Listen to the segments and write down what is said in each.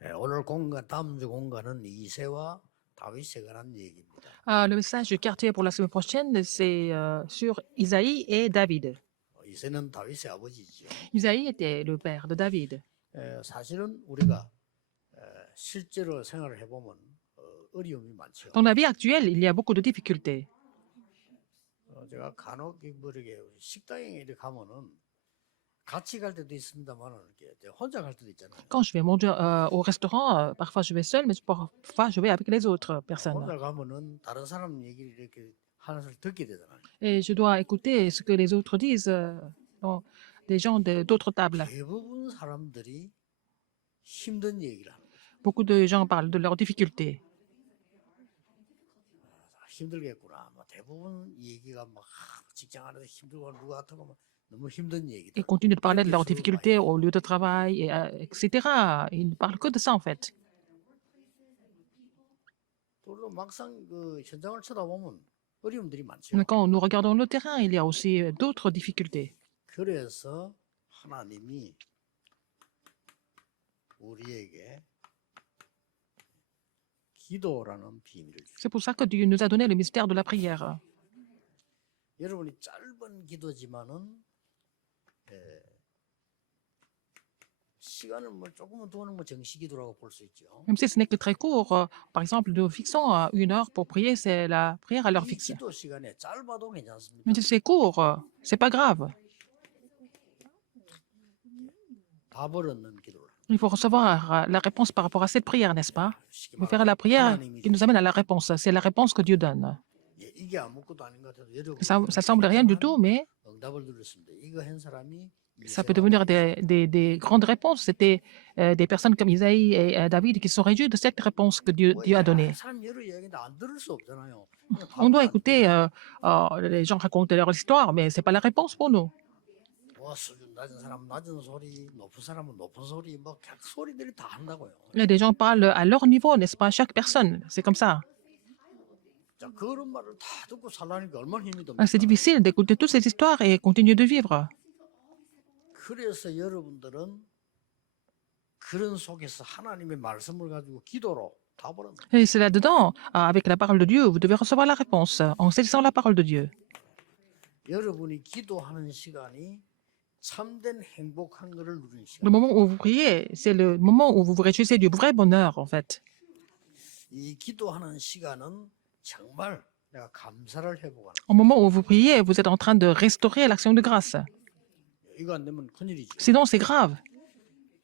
오늘 다음 주 공간은 이새와 다윗에 관한 얘기입니다. Le message du quartier pour la semaine prochaine, c'est sur Isaïe et David. 이새는 다윗의 아버지죠. Isaïe était le père de David. 사실은 우리가 실제로 생활을 해보면 어려움이 많죠. Dans la vie actuelle, il y a beaucoup de difficultés. 제가 간혹 이렇게 식당에 이렇게 가면은 같이 갈 때도 있습니다만 이렇게 혼자 갈 때도 있잖아요. Quand je vais manger au restaurant, parfois je vais seul, mais parfois je vais avec les autres personnes. 혼자 가면은 다른 사람 얘기를 이렇게 하는 소리 듣게 되잖아요. Et je dois écouter ce que les autres disent, des gens d'autres tables. 대부분 사람들이 힘든 얘기를 하는 거죠. Beaucoup de gens parlent de leurs difficultés. 힘들겠구나. 대부분 얘기가 막 직장 안에서 힘들고 누가 같은 거 너무 힘든 얘기다. Ils continuent de parler de leurs difficultés au lieu de travail, etc. Ils ne parlent que de ça, en fait. 또 막상 그 현장을 쳐다보면 어려움들이 많죠. Mais quand nous regardons le terrain, il y a aussi d'autres difficultés. 그래서 하나님이 우리에게 기도라는 비밀을 주셨어요. C'est pour ça que Dieu nous a donné le mystère de la prière. 여러분이 짧은 기도지만은 시간을 조금은 두는 정시기도라고 볼 수 있죠. Même si ce n'est que très court, par exemple, nous fixons 1 heure pour prier, c'est la prière à l'heure 이 fixe. 기도 시간에 짧아도 괜찮습니다. Mais si c'est court, c'est pas grave. 답을 얻는 기도를. Il faut recevoir la réponse par rapport à cette prière, n'est-ce pas? Il faut faire la prière qui nous amène à la réponse. C'est la réponse que Dieu donne. 이게 아무것도 아닌 것 같아도 여러분. Ça semble rien du tout, mais 응답을 들었습니다. 이거 한 사람이 ça peut devenir des grandes réponses. C'était des personnes comme Isaïe et David qui sont réjouis de cette réponse que Dieu a donnée. 사람 여러 이야기인데 안 들을 수 없잖아요. On doit écouter les gens raconter leur histoire, mais ce n'est pas la réponse pour nous. 수준 낮은 사람은 낮은 소리, 높은 사람은 높은 소리, 각 소리들이 다 한다고요. Les gens parlent à leur niveau, n'est-ce pas? Chaque personne, c'est comme ça. 자, 그런 말을 다 듣고 살라니까 얼마나 힘이 듭니까? C'est difficile d'écouter toutes ces histoires et continuer de vivre. 그래서 여러분들은 그런 속에서 하나님의 말씀을 가지고 기도로 답을 얻는 거예요. Et c'est là-dedans, avec la parole de Dieu, vous devez recevoir la réponse en saisissant la parole de Dieu. 여러분이 기도하는 시간이 참된 행복한 것을 누리는 시간. Le moment où vous priez, c'est le moment où vous vous réjouissez du vrai bonheur, en fait. 이 기도하는 시간은 정말 내가 감사를 회복하는. Au moment où vous priez, vous êtes en train de restaurer l'action de grâce. 이거 안 되면 큰일이죠. Sinon, c'est grave.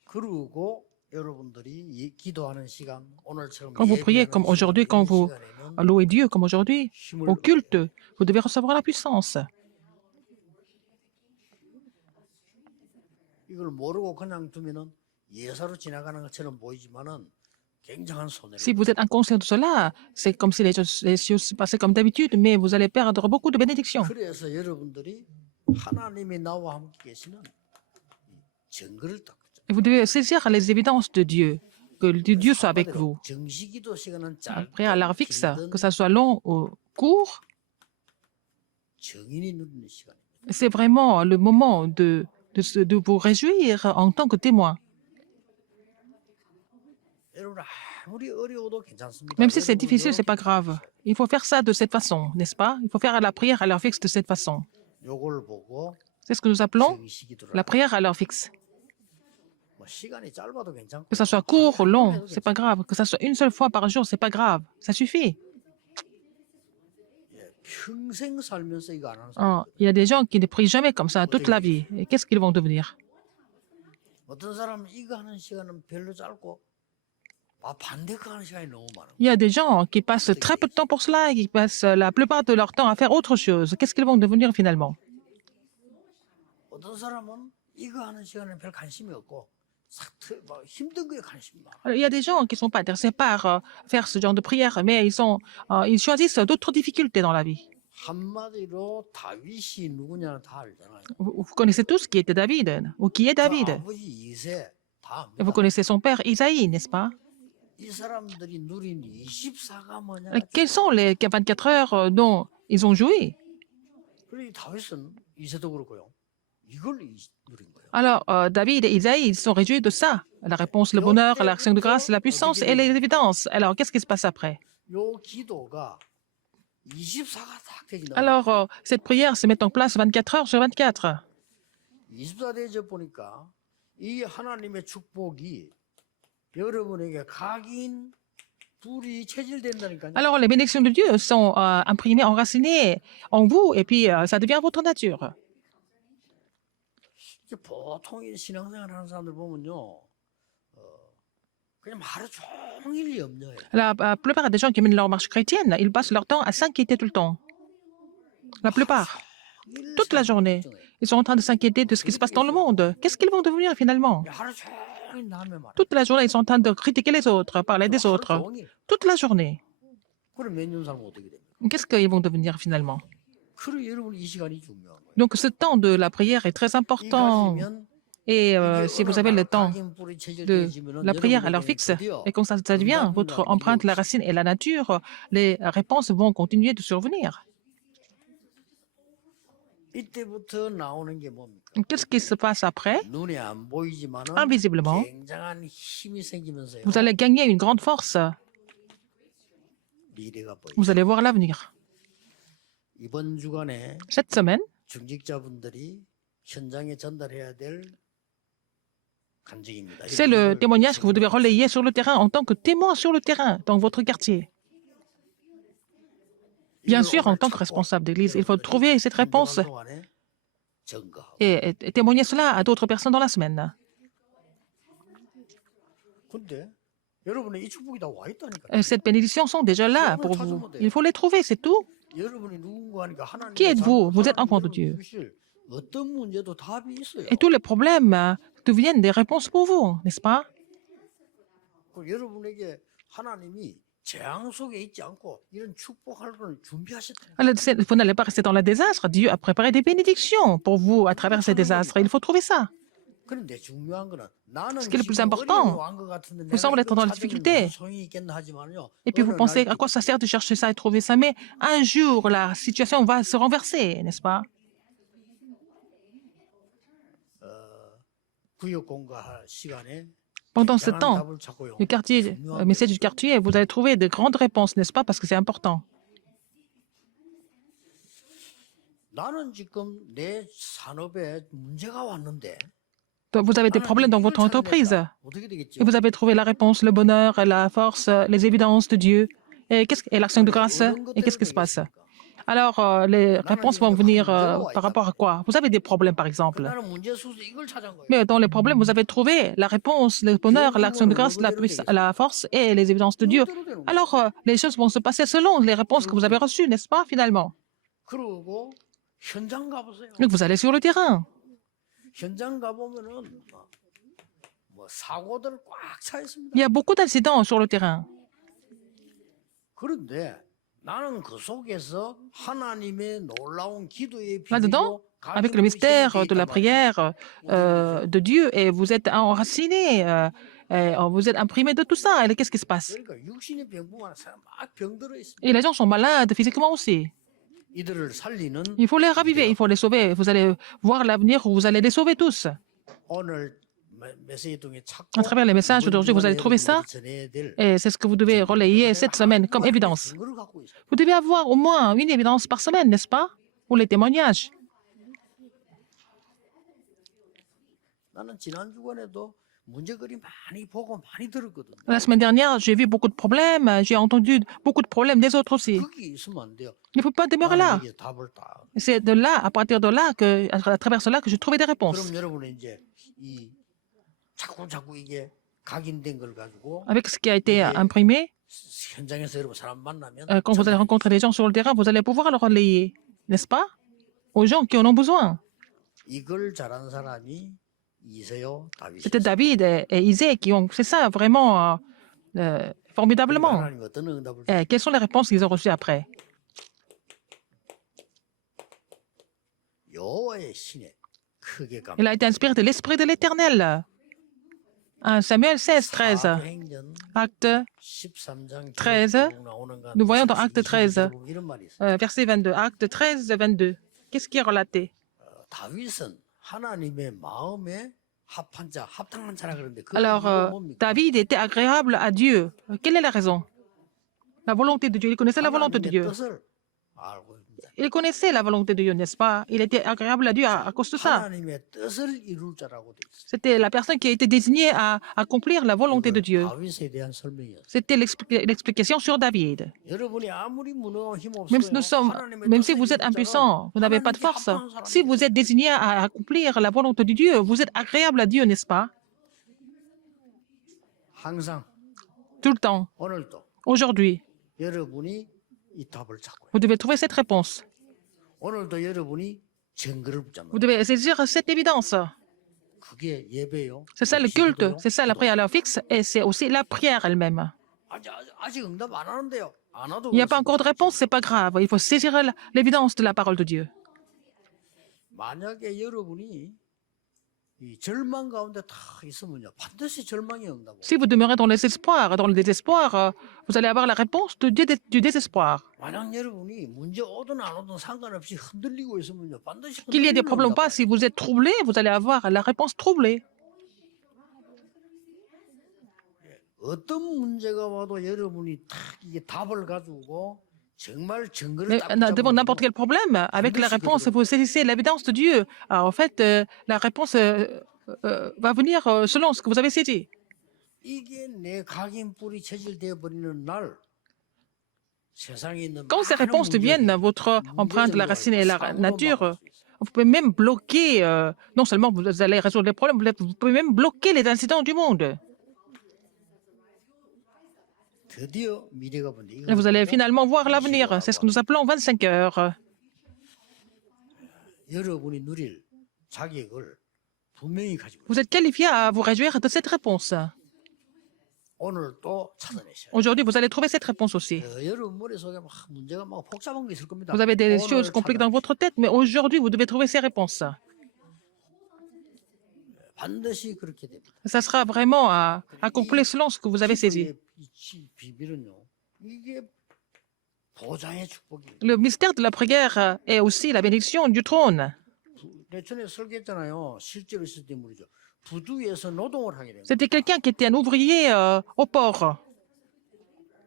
그리고 여러분들이 기도하는 시간 오늘처럼 Quand vous priez comme aujourd'hui, quand vous louez Dieu comme aujourd'hui, au culte, vous devez recevoir la puissance. 이걸 모르고 그냥 두면은 예사로 지나가는 것처럼 보이지만은 굉장한 손해를. Si vous êtes inconscient de cela, c'est comme si les choses se passaient comme d'habitude, mais vous allez perdre beaucoup de bénédictions. 그래서 여러분들이 하나님이 나와 함께 계시는 증거를 딱. Et vous devez saisir les évidences de Dieu, que Dieu soit avec vous. 정시기도 시간은 La prière à l'heure fixe, que ça soit long ou court, 정인이 누리는 시간입니다. c'est vraiment le moment de vous réjouir en tant que témoin. 여러분 아무리 어려워도 괜찮습니다. Même si c'est difficile, c'est pas grave. Il faut faire ça de cette façon, n'est-ce pas? Il faut faire la prière à l'heure fixe de cette façon. 요걸 보고 C'est ce que nous appelons 정시기도를. la prière à l'heure fixe. 시간이 짧아도 괜찮고. Que ça soit court ou long, c'est pas grave. Que ça soit une seule fois par jour, c'est pas grave. Ça suffit. 평생 살면서 이거 안 하는 사람. Il y a des gens qui ne prient jamais comme ça toute la vie. Et qu'est-ce qu'ils vont devenir? 어떤 사람은 이거 하는 시간은 별로 짧고 반대거 하는 시간이 너무 많아. Il y a des gens qui passent très peu de temps pour cela et qui passent la plupart de leur temps à faire autre chose. Qu'est-ce qu'ils vont devenir finalement? 어떤 사람은 이거 하는 시간에 별 관심이 없고 힘든 거에 관심이 많아. Il y a des gens qui ne sont pas intéressés par faire ce genre de prière, mais ils choisissent d'autres difficultés dans la vie. 한마디로 다윗이 누구냐는 다 알잖아요. Vous connaissez tous qui était David, ou qui est David. 아버지 이세 다 Et vous 압니다. connaissez son père Isaïe, n'est-ce pas? 이 사람들이 누린 24가 뭐냐? Quelles sont les 24 heures dont ils ont joué? 그리고 다윗은 이세도 그렇고요. 이걸 누린 거예요. Alors, David et Isaïe, ils sont réjouis de ça. La réponse, le bonheur, l'action de grâce, la puissance et les évidences. Alors, qu'est-ce qui se passe après? 요 기도가 24가 딱 되진다. Alors, cette prière se met en place 24 heures sur 24. 24 대접 보니까 이 하나님의 축복이 여러분에게 각인 둘이 체질된다니까요. Alors, les bénédictions de Dieu sont imprimées, enracinées en vous, et puis ça devient votre nature. 보통 이 신앙생활 하는 사람들 보면요, 그냥 하루 종일 염려해요. La plupart des gens qui mènent leur marche chrétienne, ils passent leur temps à s'inquiéter tout le temps. La plupart, toute la journée, ils sont en train de s'inquiéter de ce qui se passe dans le monde. Qu'est-ce qu'ils vont devenir finalement? 하루 종일 남의 말. Toute la journée, ils sont en train de critiquer les autres, parler des 하루 autres. 종일. Toute la journée. 그럼 몇 년 살면 어떻게 됩니까? Qu'est-ce qu'ils vont devenir finalement? 그래 여러분 이 시간이 중요한 거예요. Donc ce temps de la prière est très important. 가지면 Et 이게 si vous 어느 avez le 날 temps 각인 뿌리 de 체질되어지면은 la prière à l'heure 여러분에게는 fixe, 드디어 et quand ça devient votre empreinte, la racine et la nature, les réponses vont continuer de survenir. 이때부터 나오는 게 뭡니까? Qu'est-ce qui se passe après? 눈에 안 보이지만은 Invisiblement, 굉장한 힘이 생기면서요. vous allez gagner une grande force. 미래가 보이죠. Vous allez voir l'avenir. 이번 주간에 Cette semaine, 중직자분들이 현장에 전달해야 될 간증입니다. c'est le témoignage que vous devez relayer sur le terrain en tant que témoin sur le terrain dans votre quartier. Bien sûr, en tant que responsable d'église, il faut trouver cette réponse et témoigner cela à d'autres personnes dans la semaine. 근데 여러분의 이 축복이 다 와 있다니까요. Cette bénédiction sont déjà là pour vous. Il faut les trouver, c'est tout. 여러분이 누군가 하니까 하나님 Qui êtes-vous? Vous êtes enfant de Dieu. 어떤 문제도 답이 있어요. Et tous les problèmes deviennent des réponses pour vous, n'est-ce pas? 그 여러분에게 하나님이 재앙 속에 있지 않고 이런 축복할 걸 준비하셨다. Alors, vous n'allez pas rester dans le désastre. Dieu a préparé des bénédictions pour vous à travers ces désastres. Il faut trouver ça. 그런데 중요한 거는 나는 Ce qui est le plus 지금 important, 어려움이 왔는 것 같은데 vous semblez être dans la difficulté. 소용이 있겠나 하지만요. Et puis vous 어느 pensez 날 à quoi ça sert de chercher ça et trouver ça, mais un jour la situation va se renverser, n'est-ce pas? 구역 공가 시간에 Pendant ce 다양한 temps, 답을 찾고요. le quartier, message du quartier, vous allez trouver de grandes réponses, n'est-ce pas? Parce que c'est important. 나는 지금 내 산업에 문제가 왔는데 Donc, vous avez des problèmes dans votre entreprise 어떻게 되겠죠? et vous avez trouvé la réponse, le bonheur, la force, les évidences de Dieu et l'action de grâce. Et qu'est-ce qui se passe? Alors, les réponses vont venir par rapport à quoi? Vous avez des problèmes, par exemple. 나는 문제 속에서 이걸 찾은 거예요. Mais dans les problèmes, vous avez trouvé la réponse, le bonheur, l'action de grâce, la force et les évidences de Dieu. Alors, les choses vont se passer selon les réponses que vous avez reçues, n'est-ce pas, finalement? 그러고 현장 가보세요. Donc, vous allez sur le terrain. 현장 가보면은 뭐 사고들 꽉 차 있습니다. Il y a beaucoup d'incidents sur le terrain. 그런데 나는 그 속에서 하나님의 놀라운 기도의 Là-dedans, 비밀로 avec le mystère de la prière de Dieu, et vous êtes enraciné, et vous êtes imprimé de tout ça. Et qu'est-ce qui se passe? 그러니까 육신의 병뿐만 사람 막 병들어 있습니다. Et les gens sont malades physiquement aussi. 이들을 살리는 Il faut les raviver, il faut les sauver. Vous allez voir l'avenir où vous allez les sauver tous. 오늘 메시지 통해 찾고 À travers les messages d'aujourd'hui, vous allez trouver ça. 전해야 될 Et c'est ce que vous devez relayer cette semaine comme évidence. 증거를 갖고 있어요. Vous devez avoir au moins une évidence par semaine, n'est-ce pas? Pour les témoignages. 나는 지난 주간에도 문제거리 많이 보고 많이 들었거든요. La semaine dernière, j'ai vu beaucoup de problèmes, j'ai entendu beaucoup de problèmes des autres aussi. 거기 있으면 안 돼요. Il ne faut pas demeurer là. 이게 답을 다. C'est de là, à partir de là, à travers cela, que j'ai trouvé des réponses. 그럼 여러분은 이제 이 자꾸 이게 각인된 걸 가지고 Avec ce qui a été imprimé, 현장에서 여러분 사람 만나면 quand vous allez rencontrer des gens sur le terrain, vous allez pouvoir le relayer, n'est-ce pas? Aux gens qui en ont besoin. 이걸 잘한 사람이 이세요 다윗이. C'était David et Isée qui ont fait ça vraiment formidablement. 하나님 어떤 응답을 Et quelles sont les réponses qu'ils ont reçues après? 여호와의 신에 크게 감. Il a été inspiré de l'Esprit de l'Éternel. 1 Samuel 16, 13. 사도행전 Acte 13장 13. Nous voyons dans Acte 13, 이런 말이 있어요. verset 22. Acte 13, 22. Qu'est-ce qui est relaté? 다윗은 하나님의 마음에 합한 자, 합당한 자라 그러는데 그 Alors, 이유가 뭡니까? David était agréable à Dieu. Quelle est la raison? La volonté de Dieu. Il connaissait la volonté de 하나님의 Dieu. 뜻을 알고 있습니다. Il connaissait la volonté de Dieu, n'est-ce pas? Il était agréable à Dieu à cause de ça. 하나님의 뜻을 이룰 자라고 돼 있어요. C'était la personne qui a été désignée à accomplir la volonté de Dieu. 다윗에 대한 설명이었어요. C'était l'explication sur David. 여러분이 아무리 무능하고 힘 Même 없어요. même si vous êtes impuissant, vous n'avez pas de force, si vous êtes désigné à accomplir la volonté de Dieu, vous êtes agréable à Dieu, n'est-ce pas? 항상 Tout le temps. 오늘도 Aujourd'hui, 여러분이 이 답을 찾고 vous devez trouver cette réponse. 오늘도 여러분이 증거를 붙잡는 Vous devez saisir cette évidence. 그게 예배요. C'est ça le culte, c'est ça la prière à l'heure fixe, et c'est aussi la prière elle-même. 아직 응답 안 하는데요. 안 와도 Il n'y a pas encore de réponse, c'est pas grave. Il faut saisir l'évidence de la parole de Dieu. 만약에 여러분이 이 절망 가운데 다 있으면요, 반드시 절망의 응답. Si vous demeurez dans les espoirs, dans le désespoir, vous allez avoir la réponse du désespoir. 만약 여러분이 문제 오든 안 오든 상관없이 흔들리고 있으면요, 반드시 Qu'il y ait des 흔들리는 problèmes ou pas, 응답. si vous êtes troublé, vous allez avoir la réponse troublée. 어떤 문제가 와도 여러분이 딱 이게 답을 가지고 정말 증거를 Mais 딱 devant 붙잡으면 n'importe quel problème, avec la réponse, vous saisissez l'évidence de Dieu. Alors, en fait, la réponse va venir selon ce que vous avez saisi. 이게 내 각인뿔이 체질되어 버리는 날 세상에 있는 Quand ces 많은 réponses deviennent votre empreinte de la racine et la nature, vous pouvez même bloquer, non seulement vous allez résoudre les problèmes, vous pouvez même bloquer les incidents du monde. 드디어 미래가 본데 Et vous allez finalement voir l'avenir. C'est ce que nous appelons 25 heures. 여러분이 누릴 자격을 분명히 가지고 Vous êtes qualifié à vous réjouir de cette réponse. 오늘 또 찾아내셔야 돼요. Aujourd'hui, vous allez trouver cette réponse aussi. 여러분 머릿속에 막 문제가 막 복잡한 게 있을 겁니다. Vous avez des 오늘 choses compliquées dans votre tête, mais aujourd'hui, vous devez trouver ces réponses. 반드시 그렇게 됩니다. Ça sera vraiment accompli selon ce que vous avez saisi. 기도의 비밀은요. 이게 보좌의 축복이에요. Le mystère de la prière est aussi la bénédiction du trône. 내가 전에 설계했잖아요. 실제로 있을 때 물이죠. 부두에서 노동을 하게 됩니다. C'était quelqu'un qui était un ouvrier au port.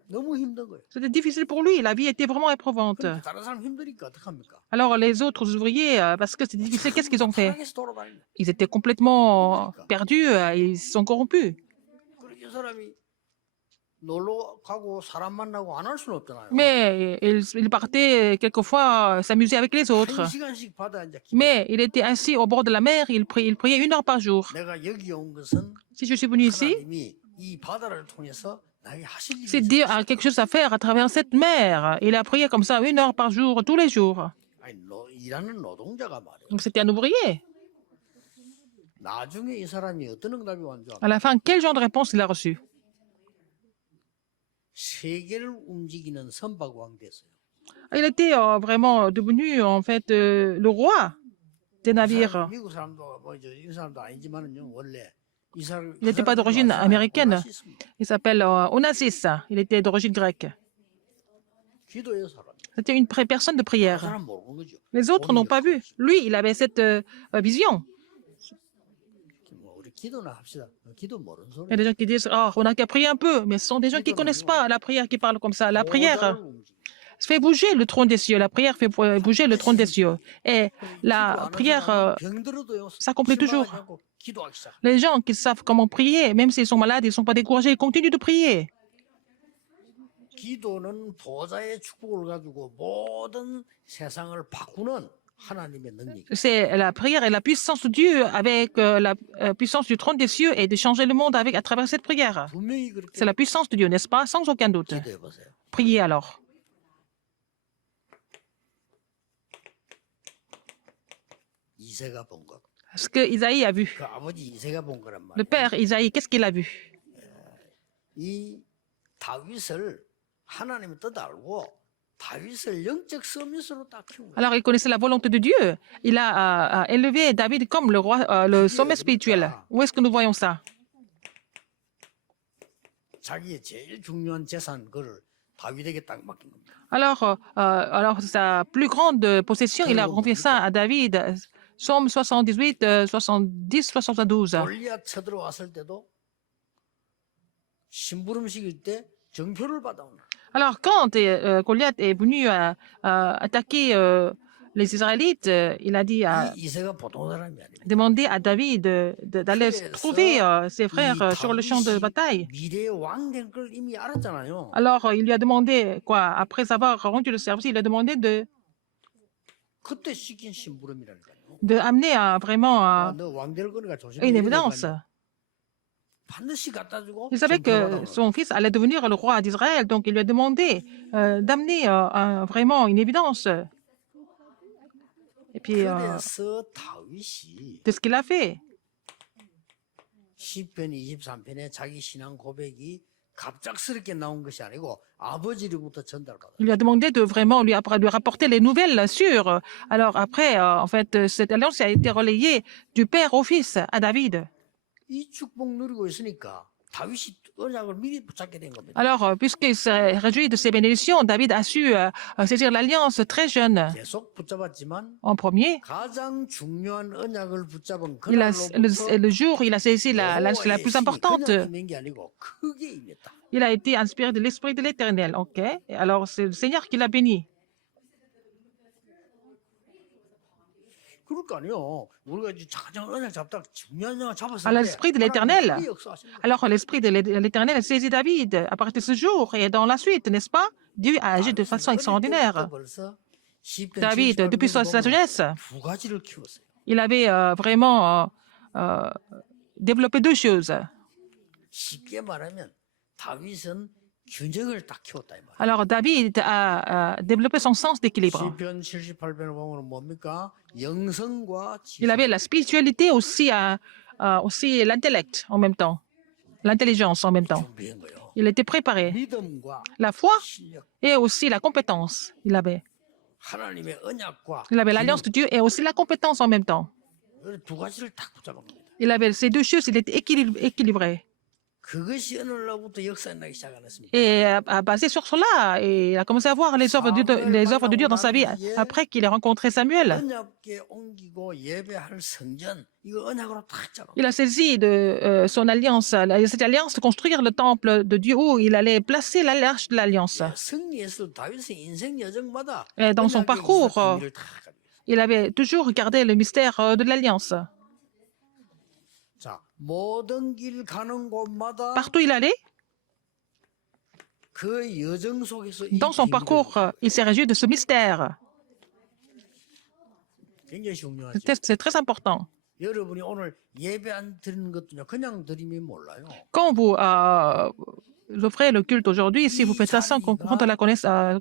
너무 힘든 거예요. C'était difficile pour lui. La vie était vraiment éprouvante. 그런데 다른 사람 힘드니까 어떡합니까? Alors les autres ouvriers, parce que c'était difficile, qu'est-ce qu'ils ont fait? 편하게 돌아다닙니다. Ils étaient complètement perdus, ils se sont corrompus. 그렇게 이 사람이 놀러 가고 사람 만나고 안 할 수는 없잖아요. Mais il partait quelquefois s'amuser avec les autres. 한 시간씩 받아 이제 기도. Mais il était assis au bord de la mer, il priait 1 heure par jour. 내가 여기 온 것은 Si je suis venu ici, 하나님이 이 바다를 통해서 나에게 하실 일이 c'est Dieu a quelque chose à faire à travers cette mer. Il a prié comme ça 1 heure par jour, tous les jours. 아니, 일하는 노동자가 말이에요. Donc c'était un ouvrier. 나중에 이 사람이 어떤 응답이 왔는지 À la fin, quel genre de réponse il a reçu? 세계를 움직이는 선박왕 됐어요. Il était vraiment devenu en fait le roi des navires. 미국 사람도 뭐죠? 이 사람도 아니지만은요 원래 이 사람. Il n'était pas d'origine américaine. Il s'appelle Onassis. Il était d'origine grecque. 기도의 사람. C'était une personne de 그 prière. 사람 모르는 거죠. Les autres n'ont pas vu. Lui, il avait cette vision. 뭐 우리 기도나 합시다. 기도 모르는 소리. Il y a des gens qui disent, oh, on n'a qu'à prier un peu, mais ce sont des gens qui ne connaissent pas la prière qui parlent comme ça. La prière fait bouger le trône des cieux. La prière fait bouger le trône des cieux. Et la prière s'accomplit toujours. Les gens qui savent comment prier, même s'ils sont malades, ils ne sont pas découragés, ils continuent de prier. 기도는 보좌의 축복을 가지고 모든 세상을 바꾸는 하나님의 능력. C'est la prière et la puissance de Dieu avec la puissance du trône des cieux et de changer le monde à travers cette prière. 분명히 그렇게 C'est la puissance de Dieu, n'est-ce pas? Sans aucun doute. 기도해 보세요. Priez alors. 이새가 본 것. Ce que Isaïe a vu. 그 아버지 이새가 본 거란 Le 말이에요. père Isaïe, qu'est-ce qu'il a vu? 이 다윗을 하나님의 뜻 알고 다윗을 영적 서밋으로 딱 키운 거예요. Alors, il connaissait la volonté de Dieu. Il a élevé David comme le roi, le sommet spirituel. Où est-ce que nous voyons ça? 자기의 제일 중요한 재산 그를 다윗에게 딱 맡긴 겁니다. Alors sa plus grande possession, il a confié ça à David. Psaume 78, 70, 72. 골리앗 쳐들어왔을 때도 심부름시킬 때 정표를 받아오는. Alors, quand Goliath est venu attaquer les Israélites, il a dit 이 이세가 보통 사람이 아닙니다. demander à David d'aller trouver ses frères 이 sur le champ de 다윗이 bataille. 미래의 왕 될 걸 이미 알았잖아요. Alors, il lui a demandé, quoi, après avoir rendu le service, il lui a demandé 그때 시킨 심부름이라니까요. de amener vraiment 너 왕 될 거니까 조심해. une évidence. 반드시 갖다 주고. Il savait que son fils allait devenir le roi d'Israël, donc il lui a demandé d'amener vraiment une évidence. Et puis, 그래서 다윗이 c'est ce qu'il a fait. 시편 23편에 자기 신앙 고백이 갑작스럽게 나온 것이 아니고 아버지로부터 전달받아. Il lui a demandé de vraiment lui rapporter les nouvelles sûres. Alors après, en fait, cette alliance a été relayée du père au fils, à David. 이 축복 누리고 있으니까 다윗이 언약을 미리 붙잡게 된 겁니다. Alors, puisqu'il s'est réjoui de ces bénédictions, David a su saisir l'alliance très jeune. 계속 붙잡았지만 En premier, 가장 중요한 언약을 붙잡은 il a, 그날로부터 le jour où il a saisi la plus importante, 그냥 있는 게 아니고 크게 임했다. il a été inspiré de l'Esprit de l'Éternel. Ok. Et alors, c'est le Seigneur qui l'a béni. 그러니까요. 우리가 이제 가장 언약 잡다 중요한 언약 잡았을 À 때 l'Esprit de 하나님 l'Éternel. 크게 역사하시는 거예요. Alors, l'Esprit de l'Éternel a saisi David à partir de ce jour et dans la suite, n'est-ce pas? Dieu a agi de façon extraordinaire. David, depuis sa jeunesse, 두 가지를 키웠어요. il avait vraiment développé deux choses. 쉽게 말하면 다윗은 균형을 딱 키웠다 이 말이에요. Alors, David a développé son sens d'équilibre. 시편 78편을 보면 뭡니까? 영성과 Il avait la spiritualité aussi, aussi l'intellect en même temps, l'intelligence en même temps. 준비한 거예요. Il était préparé. 믿음과 La foi 실력, et aussi la compétence. Il avait 하나님의 언약과 l'alliance de Dieu et aussi la compétence en même temps. 기능, 두 가지를 딱 붙잡은 겁니다. Il avait ces deux choses, il était équilibré. 그것이 어느 날부터 역사에 나기 시작하였습니다. Et basé sur cela, il a commencé à voir les œuvres de Dieu dans sa vie après qu'il ait rencontré Samuel. 언약궤 옮기고 예배할 성전 이거 언약으로 딱 잡아. Il a saisi de son alliance, cette alliance de construire le temple de Dieu où il allait placer l'arche de l'alliance. 승리했을 다윗의 인생 여정마다 Et dans son 언약궤 parcours, 비밀을 다 가지고 있어요. il avait toujours gardé le mystère de l'alliance. 자, 모든 길 가는 곳마다 Partout où il allait, 그 여정 속에서 이 dans son 비밀을 parcours, il s'est réjoui de ce mystère. 굉장히 중요하죠. C'est très important. 여러분이 오늘 예배 안 드리는 것도 그냥 드리면 몰라요. Quand vous offrez le culte aujourd'hui, si vous faites ça sans comprendre la 보좌를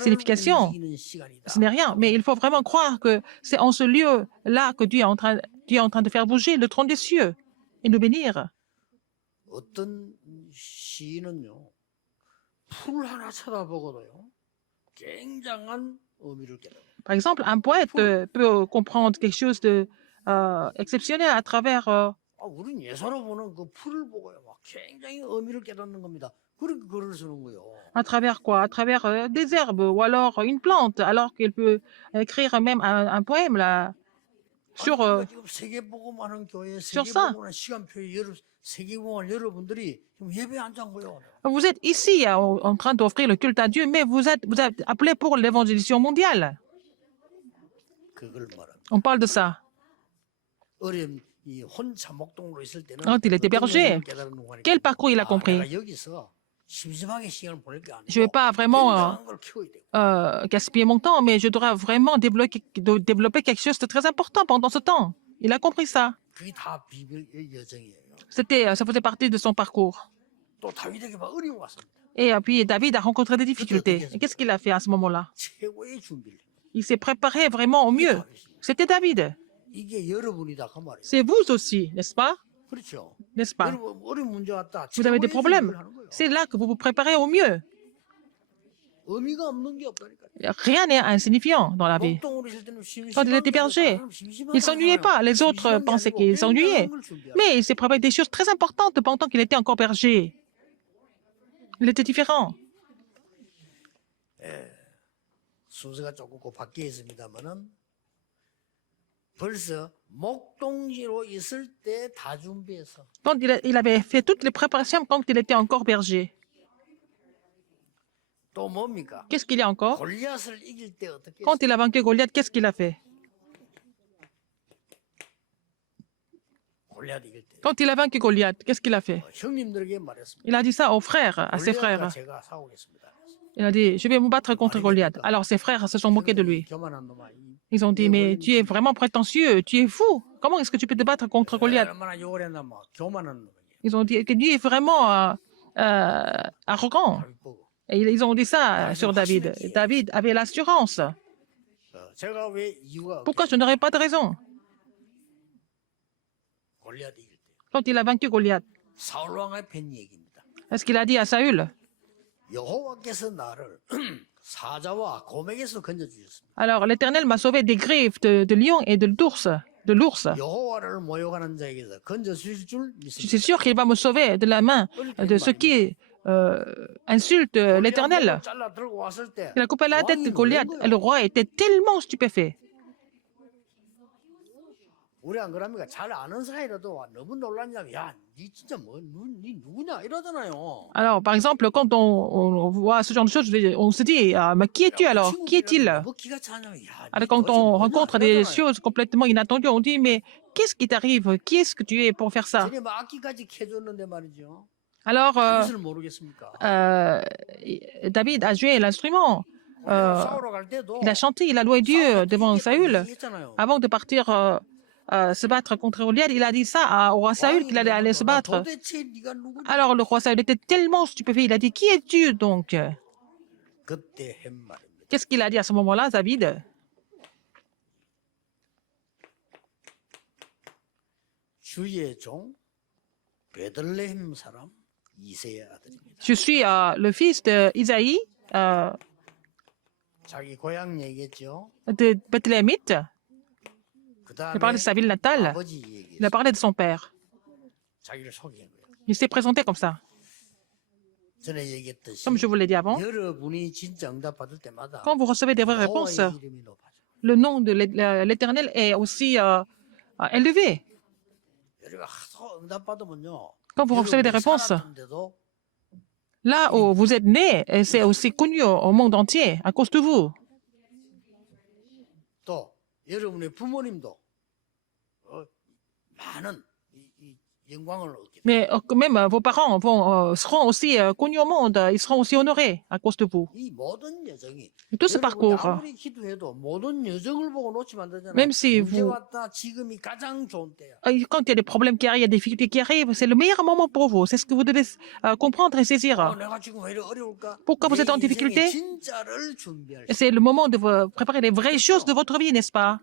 signification, 움직이는 시간이다. ce n'est rien. Mais il faut vraiment croire que c'est en ce lieu-là que Dieu est en train de faire bouger le trône des cieux et nous bénir. 어떤 시인은요, 풀 하나 쳐다보고도요, 굉장한 의미를 깨달아요. Par exemple, un poète peut comprendre quelque chose de exceptionnel à travers 우린 예사로 보는 그 풀을 보고요, 막 굉장히 의미를 깨닫는 겁니다. 그렇게 글을 쓰는 거예요. à travers quoi? À travers des herbes ou alors une plante, alors qu'il peut écrire même un poème là sur 우리가 지금 세계복음하는 교회, sur ça. 세계복음하는 시간표에 세계복음을 여러분들이 지금 예배 안 잔거예요. Vous êtes ici en train d'offrir le culte à Dieu, mais vous êtes appelés pour l'évangélisation mondiale. 그걸 말합니다. On parle de ça. 어려운 이 혼자 목동으로 있을 때는 Quand il était berger, quel parcours il a compris? 내가 여기서 심심하게 시간을 보낼 게 아니고 Je ne vais pas vraiment 굉장한 걸 키워야 되고. gaspiller mon temps, mais je dois vraiment développer quelque chose de très important pendant ce temps. Il a compris ça. 그게 다 비밀 여정이에요. Ça faisait partie de son parcours. 또 다윗에게 막 어려움 왔습니다. Et puis David a rencontré des difficultés. Et qu'est-ce qu'il a fait à ce moment-là? 최고의 준비를. Il s'est préparé vraiment au mieux. C'était David. 이게 여러분이다 그 말이에요. C'est vous aussi, n'est-ce pas? 그렇죠. N'est-ce pas? 여러분 어려운 문제 왔다. Vous avez des 최고의 problèmes. 준비를 하는 거예요. C'est là que vous vous préparez au mieux. 의미가 없는 게 없다니까. Rien n'est insignifiant dans la vie. 목동으로 있을 때는 Quand il était berger, il ne s'ennuyait pas. Les autres pensaient qu'il s'ennuyait. Mais il s'est préparé des choses très importantes pendant qu'il était encore berger. Il était différent. 순서가 조금 바뀌어 있습니다만은 벌써 목동지로 있을 때 다 준비해서 Quand il avait fait toutes les préparations quand il était encore berger. 또 뭡니까? Qu'est-ce qu'il y a encore? 골리앗을 이길 때 어떻게 Quand 했어요? il a vaincu Goliath, qu'est-ce qu'il a fait? 골리앗 이길 때 Quand il a vaincu Goliath, qu'est-ce qu'il a fait? 형님들에게 말했습니다. Il a dit ça aux frères, à ses 골리앗과 frères. 제가 싸우겠습니다. Il a dit, je vais me battre contre Goliath. Alors ses frères se sont moqués de lui. 교만한 놈아. 이 Ils ont dit, mais tu es vraiment prétentieux, tu es fou. Comment est-ce que tu peux te battre contre Goliath? 얼마나 욕을 했나 뭐 교만한 놈이야. Ils ont dit que Dieu est vraiment arrogant. 다윗 보고. Et ils ont dit ça sur David. Et David avait l'assurance. 제가 왜 이유가 없 Pourquoi je n'aurais pas de raison? 골리앗 이길 때 Quand il a vaincu Goliath, 사울 왕의 팬 얘기입니다. est-ce qu'il a dit à Saül? 여호와께서 나를 사자와 곰에게서 건져 주셨습니다. Alors l'Éternel m'a sauvé des griffes de lion et de l'ours. De l'ours. 여호와를 모욕하는 자에게서 건져 주실 줄 Je suis 믿습니다. sûr qu'il va me sauver de la main de ceux qui insultent l'Éternel. 잘라 들고 왔을 때 Il a coupé la tête de 왕이 Goliath 놀란 et le 거예요. roi était tellement stupéfait. 우리 안 그럽니까? 잘 아는 사이라도 와, 너무 놀랐냐면 야니 진짜 니 누구냐 이러잖아요. Alors, par exemple, quand on voit ce genre de choses, on se dit, ah, mais qui es-tu alors? Qui est-il? 너무 기가 차냐면 야, Alors, 니 quand 도대체 on 뭐냐 rencontre des 이러잖아요. choses complètement inattendues, on dit, mais qu'est-ce qui t'arrive? Qui est-ce que tu es pour faire ça? 전에 막 악기까지 캐줬는데 말이죠. Alors, 그것을 모르겠습니까? David a joué l'instrument. 싸우러 갈 때도 Il a chanté, il a loué Dieu devant Saül. 얘기했잖아요. Avant de partir se battre contre Goliath, il a dit ça au roi Saül qu'il allait aller se battre. 도대체 네가 누구냐? Alors, le roi Saül était tellement stupéfait. Il a dit, qui es-tu donc? 그때 한 말입니다. Qu'est-ce qu'il a dit à ce moment-là, David? 주의 종 베들레헴 사람 이세의 아들입니다. Je suis le fils d'Isaïe 자기 고향 얘기했죠. de Bethléemite. 그 Il a 다음에 parlé de sa ville natale. 아버지 Il 얘기했어요. a parlé de son père. 자기를 소개한 거예요. Il s'est présenté comme ça. 전에 얘기했듯이 Comme je vous l'ai dit avant, 여러분이 진짜 응답 받을 때마다 quand vous recevez des vraies réponses, 여호와의 이름이 높아져. le nom de l'Éternel est aussi élevé. 우리가 하도 응답 받으면요. Quand vous recevez des 여러분이 réponses, 살았던데도 là où vous êtes né, c'est aussi connu au monde entier à cause de vous. 또 여러분의 부모님도 많은 이 영광을 얻게 돼요. Mais même vos parents seront aussi connus au monde, ils seront aussi honorés à cause de vous. 이 모든 여정이 Tout ce 여러분이 parcours, 아무리 기도해도 모든 여정을 보고 놓치면 안 되잖아요. Même si 문제 vous- 왔다 지금이 가장 좋은 때야. quand il y a des problèmes qui arrivent, il y a des difficultés qui arrivent, c'est le meilleur moment pour vous. C'est ce que vous devez comprendre et saisir. 내가 지금 왜 이렇게 어려울까? Pourquoi vous 내 êtes en 인생의 difficulté? 진짜를 준비할 Et c'est le moment de vous préparer les vraies choses de votre vie, n'est-ce pas?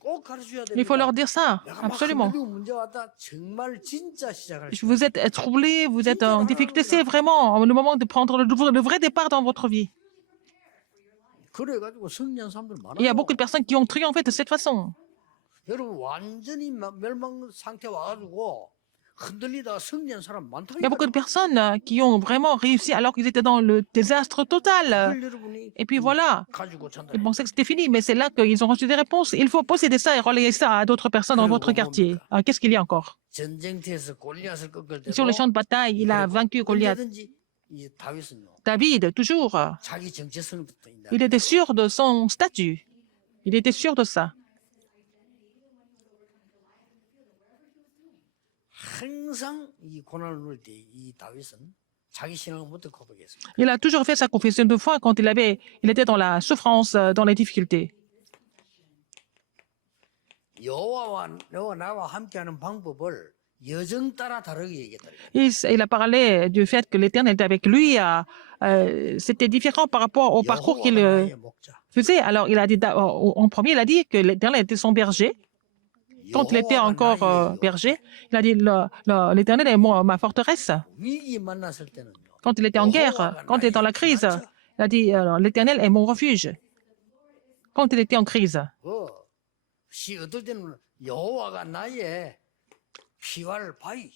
꼭 가르쳐야 Il faut 됩니다. leur dire ça, 내가 막 absolument. 흔들리고 문제 왔다 정말 진짜 시작할 때. Vous êtes troublé, vous êtes en difficulté, c'est vraiment le moment de prendre le vrai départ dans votre vie. 그래가지고 승리한 사람들 많아요. Et il y a beaucoup de personnes qui ont triomphé de cette façon. 여러분 완전히 멸망 상태 와가지고 흔들리다가 승리한 사람 Il y a beaucoup 많다니까요. de personnes qui ont vraiment réussi alors qu'ils étaient dans le désastre total. 그걸 여러분이 Et puis voilà, 가지고 ils 전달해. pensaient que c'était fini, mais c'est là qu'ils ont reçu des réponses. Il faut posséder ça et relayer ça à d'autres personnes dans votre quartier. Qu'est-ce qu'il y a encore? 전쟁터에서 골리앗을 꺾을 Sur le 때도 champ de bataille, il a vaincu Goliath. 언제든지 이 다윗은요 David, toujours, 자기 정체성부터 있다. il était sûr de son statut. Il était sûr de ça. 항상 이 고난을 누릴 때 이 다윗은 자기 신앙을 못 고백했습니다. Il a toujours fait sa confession de foi quand il était dans la souffrance, dans les difficultés. 여호와 나와 함께하는 방법을 여정 따라 다르게 얘기했다. Il a parlé du fait que l'Éternel était avec lui. C'était différent par rapport au parcours qu'il 나의 목자. faisait. Alors, il a dit, en premier, il a dit que l'Éternel était son berger. Quand il était 여호와가 encore 나의 berger, il a dit, l'Éternel est ma forteresse. 위기 만났을 때는요. Quand il était en guerre, quand il était dans la crise, il a dit, l'Éternel est mon refuge. Quand il était en crise. 어떨 때는 여호와가 나의 피할 바위.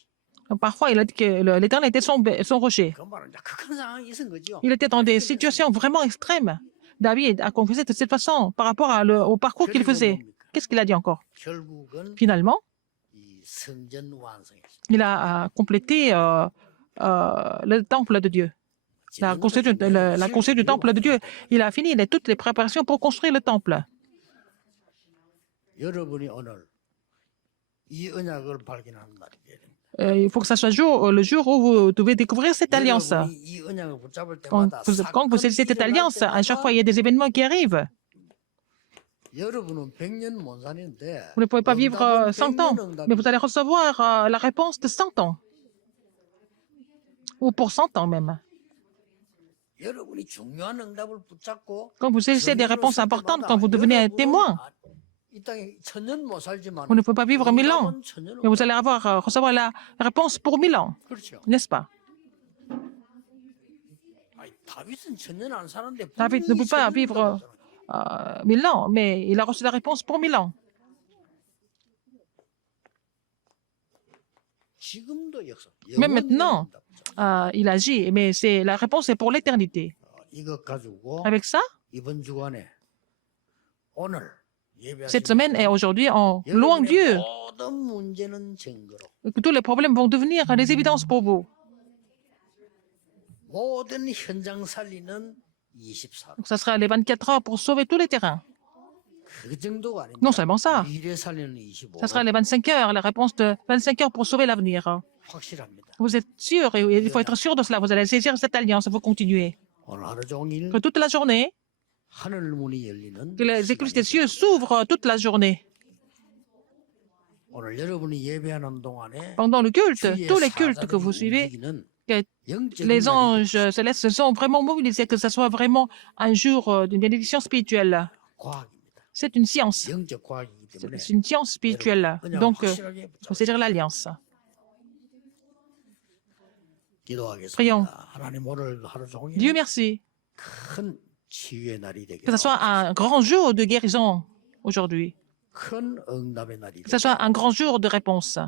Parfois, il a dit que l'Éternel était son rocher. 그 말은 극한 상황이 있은 거죠. Il était dans des situations vraiment extrêmes. David a confessé de cette façon par rapport au parcours qu'il 결국은 faisait. 뭡니까? Qu'est-ce qu'il a dit encore? 결국은 Finalement, 이 성전 완성이었습니다. il a complété le temple de Dieu. La construction du temple de Dieu. Il a fini toutes les préparations pour construire le temple. 여러분이 오늘 이 언약을 발견하는 날이 돼야 됩니다. Il faut que ça soit le jour où vous devez découvrir cette alliance. 여러분이 이 언약을 붙잡을 Quand 때마다 vous saisissez cette alliance, à chaque fois, il y a des événements qui arrivent. 여러분은 100년 못 사는데 Vous ne pouvez pas vivre 100 ans, mais vous allez 응답이 recevoir la réponse de 100 ans. Ou pour 100 ans même. 여러분이 중요한 응답을 붙잡고 Quand vous saisissez des réponses 증인으로 설 importantes, 때마다 quand vous devenez un 여러분은 témoin, 이 땅에 1000년 못 살지만 vous ne pouvez pas vivre 1000 ans, 응답은 1000년 mais vous allez recevoir la réponse pour 1000 ans, 그렇죠. n'est-ce pas? 아니, 다윗은 1000년 안 사는데 David ne 분명히 peut pas 1000년 vivre 응답을 1000 ans, mais il a reçu la réponse pour 1000 ans. 지금도 역사. Même maintenant, il agit, mais la réponse est pour l'éternité. 이것 가지고 Avec ça, 이번 주간에 오늘 cette semaine et aujourd'hui, en louant 여러분의 Dieu, 모든 문제는 증거로 que tous les problèmes vont devenir des évidences pour vous. 모든 현장 살리는 24로 Donc, ça sera les 24 heures pour sauver tous les terrains. 그 정도가 아닙니다. Non seulement ça, 미래 살리는 25. ça sera les 25 heures, la réponse de 25 heures pour sauver l'avenir. 확실합니다. Vous êtes sûr, et il faut être sûr de cela. Vous allez saisir cette alliance, vous continuez. 오늘 하루 종일 Que toute la journée, 하늘 문이 열리는 que les écluses des 시간입니다. cieux s'ouvrent toute la journée. 오늘 여러분이 예배하는 동안에 Pendant le culte, 주의 tous les cultes que 사자들이 vous suivez, 움직이는 que 영적인 les 날이 anges célestes se sont vraiment mobilisés, que ce soit vraiment un jour d'une bénédiction spirituelle. 과학입니다. C'est une science. 영적 과학이기 때문에 C'est une science spirituelle. 그냥 Donc, il 확실하게 faut saisir l'alliance. 기도하겠습니다. Prions. 하나님 오늘 하루 종일 Dieu merci. 큰 치유의 날이 되게 Que ce soit un grand jour de guérison aujourd'hui. 큰 응답의 날이 Que ce 되게 soit un grand jour de réponse.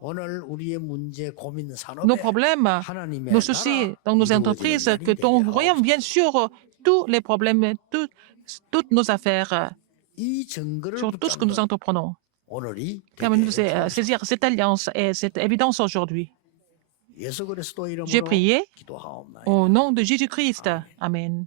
오늘 우리의 문제 고민 산업에 Nos problèmes, 하나님의 nos soucis 나라 dans nos 이루어지는 entreprises, 날이 que ton 되게 royaume vienne sur tous les problèmes, toutes nos affaires, 이 증거를 sur tout ce que nous 붙잡는 entreprenons. 오늘이 Permets-nous 되게 de saisir cette alliance et cette évidence aujourd'hui. 예수 그리스도 J'ai 이름으로 prié 기도하옵나이다. au nom de Jésus-Christ. Amen.